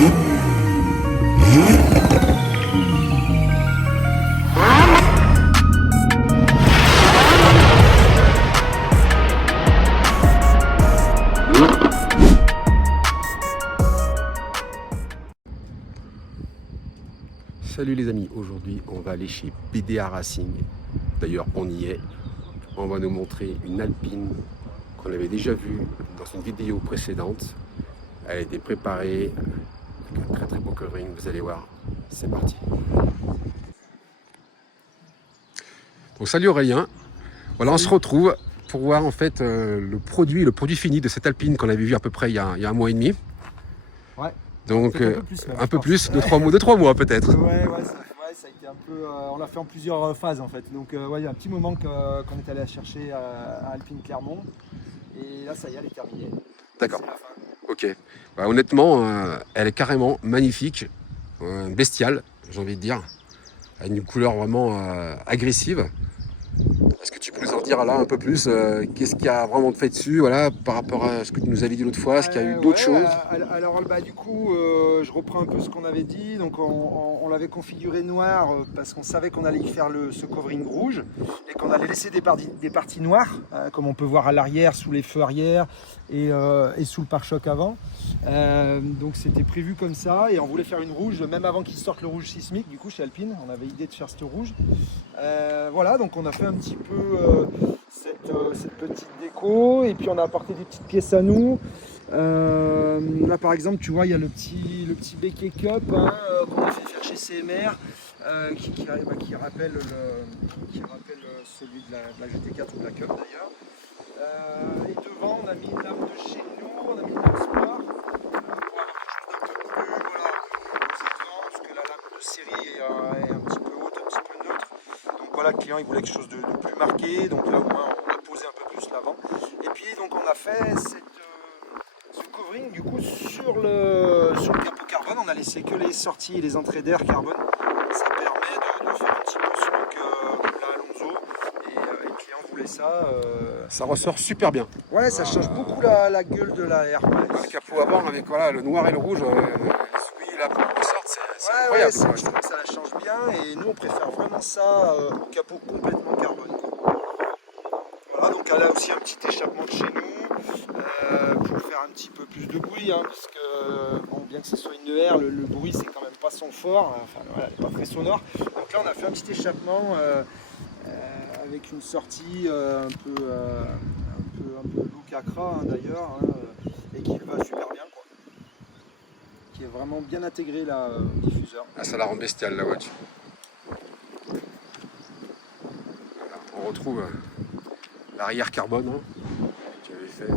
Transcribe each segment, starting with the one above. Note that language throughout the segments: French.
Salut les amis, aujourd'hui on va aller chez BDA Racing. D'ailleurs on y est. On va nous montrer une Alpine qu'on avait déjà vue dans une vidéo précédente. Elle a été préparée avec un très très beau covering, vous allez voir. C'est parti. Donc salut Aurélien. Voilà, on se retrouve pour voir en fait le produit fini de cette Alpine qu'on avait vu à peu près il y a un mois et demi. Ouais. Donc un peu plus, de 3 mois peut-être. Ouais, ça a été un peu. On l'a fait en plusieurs phases en fait. Donc il y a un petit moment qu'on est allé la chercher à Alpine Clermont. Et là, ça y est, elle est terminée. D'accord. C'est la fin. Ok. Bah, honnêtement, elle est carrément magnifique, bestiale, j'ai envie de dire. Elle a une couleur vraiment agressive. Est-ce que tu peux nous en dire là un peu plus qu'est-ce qu'il y a vraiment de fait dessus, voilà, par rapport à ce que tu nous avais dit l'autre fois, est-ce qu'il y a eu d'autres choses? Alors du coup, je reprends un peu ce qu'on avait dit. Donc on l'avait configuré noir parce qu'on savait qu'on allait y faire ce covering rouge et qu'on allait laisser des parties noires, comme on peut voir à l'arrière, sous les feux arrière et sous le pare-choc avant. Donc c'était prévu comme ça et on voulait faire une rouge même avant qu'il sorte le rouge sismique. Du coup chez Alpine, on avait idée de faire cette rouge. Voilà, donc on a fait un petit peu cette petite déco et puis on a apporté des petites pièces à nous. Là par exemple tu vois il y a le petit béquet cup qu'on a fait faire chez CMR qui rappelle celui de la GT4 ou de la Cup d'ailleurs. Et devant on a mis une lame de chez nous, on a mis une lame sport pour avoir quelque chose d'un peu plus voilà, parce que la lame de série est un petit peu haute, un petit peu neutre. Donc voilà, le client il voulait quelque chose de plus marqué, donc là au moins on a posé un peu plus l'avant. Et puis donc on a fait ce covering du coup sur le capot carbone, on a laissé que les sorties et les entrées d'air carbone. Ça permet de faire un petit peu ce look comme la Alonso et le client voulait ça. Ça ressort super bien. Ouais, ça change beaucoup la gueule de la R. Le capot avant avec voilà, le noir et le rouge, celui là pour ressortent, c'est incroyable. Ouais, je trouve que ça la change bien et nous on préfère vraiment ça au capot complètement carbone. Voilà, donc elle a aussi un petit échappement de chez nous pour faire un petit peu plus de bruit, parce que bon, bien que ce soit une ER, le bruit c'est quand même pas son fort, enfin voilà, elle n'est pas très sonore. Donc là on a fait un petit échappement avec une sortie un peu look Accra d'ailleurs, et qui va super bien quoi. Qui est vraiment bien intégré là au diffuseur. Ah, ça la rend bestiale la voiture. Voilà, on retrouve l'arrière carbone que tu avais fait. À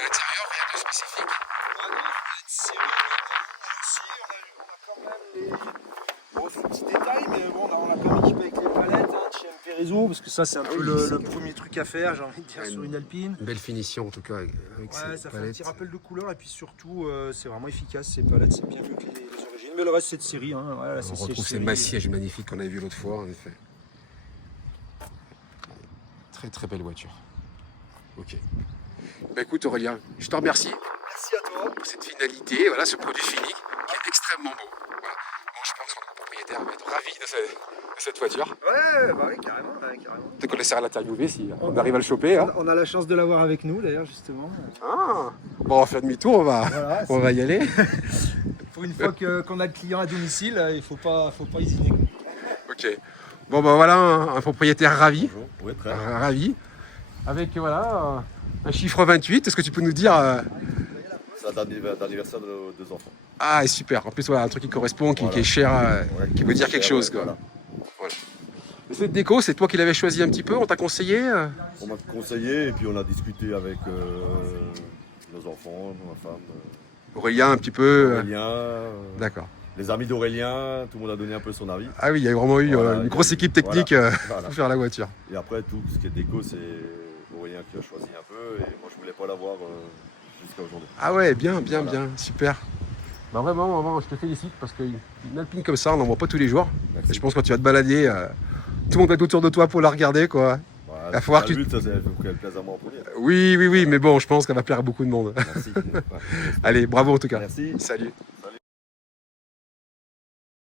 l'intérieur, rien de spécifique. Bon, c'est un petit détail, mais bon, on a quand même équipé avec les palettes de chez MP Réseau, parce que ça c'est un peu le premier truc à faire, j'ai envie de dire, sur une Alpine. Une belle finition en tout cas avec Ouais, ces ça fait un palettes. petit rappel de couleur, et puis surtout, c'est vraiment efficace, ces palettes, c'est bien mieux que les origines. Mais le reste c'est de série, voilà, On retrouve ces massièges magnifiques qu'on avait vu l'autre fois en effet. Très très belle voiture. Ok. Bah écoute Aurélien, je te remercie Merci à toi. pour cette finalité, voilà, ce produit fini qui est extrêmement beau. Voilà. Bon, je pense que le propriétaire va être ravi de cette voiture. Ouais, bah oui, carrément. Peut-être qu'on essaiera de l'interviewer si on arrive à le choper. Hein. On a la chance de l'avoir avec nous d'ailleurs, justement. Ah. Bon, on va faire demi-tour, Voilà, on va y aller. pour une fois qu'on a le client à domicile, il faut pas hésiter. Ok. Bon, bah voilà, un propriétaire ravi. Bonjour. Oui, très. Ravi. Avec voilà un chiffre 28. Est-ce que tu peux nous dire C'est la date d'anniversaire de nos deux enfants. Ah, super. En plus, voilà, un truc qui correspond, qui Voilà. est cher, Ouais, qui veut dire quelque chose. Quoi. Voilà. Et cette déco, c'est toi qui l'avais choisi un petit peu, on t'a conseillé On m'a conseillé et puis on a discuté avec nos enfants, ma femme, Aurélien, un petit peu. Aurélien, D'accord. les amis d'Aurélien, tout le monde a donné un peu son avis. Ah oui, il y a vraiment eu Voilà, une grosse équipe technique Voilà. pour faire la voiture. Et après, tout ce qui est déco, c'est Aurélien qui a choisi un peu et moi je voulais pas l'avoir jusqu'à aujourd'hui. Ah ouais, bien, Voilà. super. Bah vraiment, je te félicite parce qu'une Alpine comme ça, on n'en voit pas tous les jours. Merci. Et je pense que quand tu vas te balader, tout le monde va être autour de toi pour la regarder, quoi. va falloir Le que tu... but, ça, c'est faut qu'elle plaise à moi en premier. Oui, mais bon, je pense qu'elle va plaire à beaucoup de monde. Merci. Allez, bravo en tout cas. Merci. Salut.